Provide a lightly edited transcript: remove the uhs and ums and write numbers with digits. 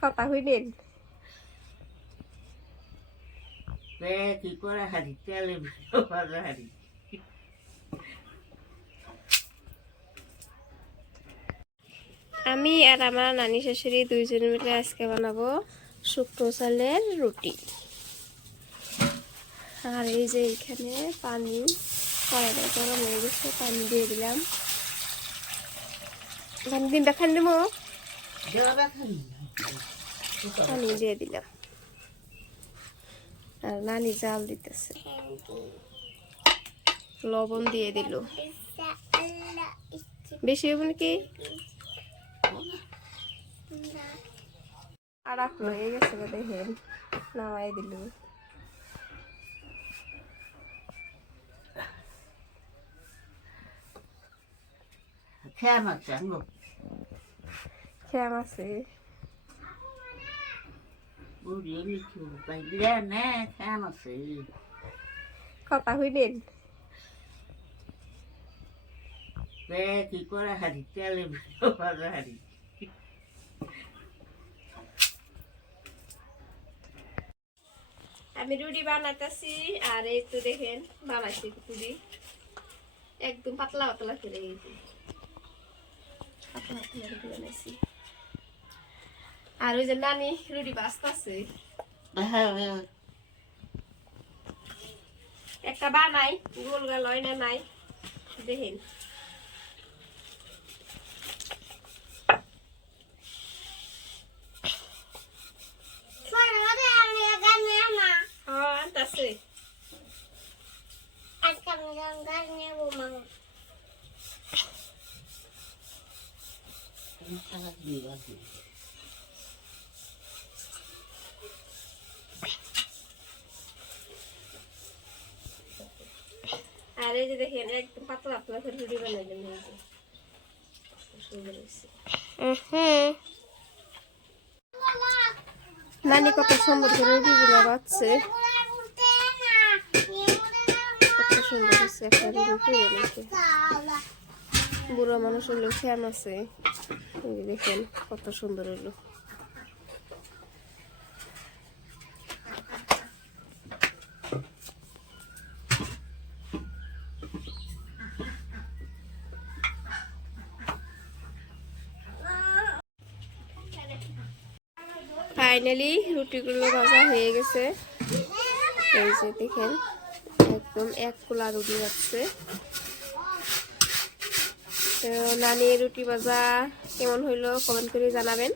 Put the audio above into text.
কথা হইলেন কি করে হারি তেলে হারি আমি আর আমার নানি শাশুড়ি দুইজনে মিলে আজকে বানাবো শুকনো চালের রুটি। আর এই যে এখানে পানি কড়াইটা গরম হয়ে গেছে, পানি দিয়ে দিলাম। পানি দিন দেখান দেবো, পানি দিয়ে দিলাম। আর নানি জাল দিতেছে, লবণ দিয়ে দিল। বেশি হবে নাকি? আর হয়ে গেছে, দেখেন নামাই দিল। খেয়াম আছে কথা হইলেন কি করে হারি তেলে হারি আমি রুটি বানাতেছি। আর এই তো দেখেন বানাইছি রুটি একদম পাতলা পাতলা করে, এই যে পাতলা পাতলা রুটি বানাইছি। আর ওই যে নানি রুটি বাজতাছে, একটা বানাই গোল গাল হয় না নাই দেখেন। আনতাছে আর এই যে দেখেন একদম পাতলা পাতলা করে রুটি বানাইলাম। সুন্দর হয়েছে। নানি কত সুন্দর করে রুটি বানাচ্ছে, কত সুন্দর হয়েছে। একটা রুটি বানাইছে, বুড়ো মানুষ হইলো ফ্যান আছে। দেখেন কত সুন্দর হইলো। ফাইনালি রুটিগুলো ভাজা হয়ে গেছে। এই যে দেখেন একদম এক কোলা রুটি যাচ্ছে। তো নানি রুটি ভাজা কেমন হইলো কমেন্ট করে জানাবেন।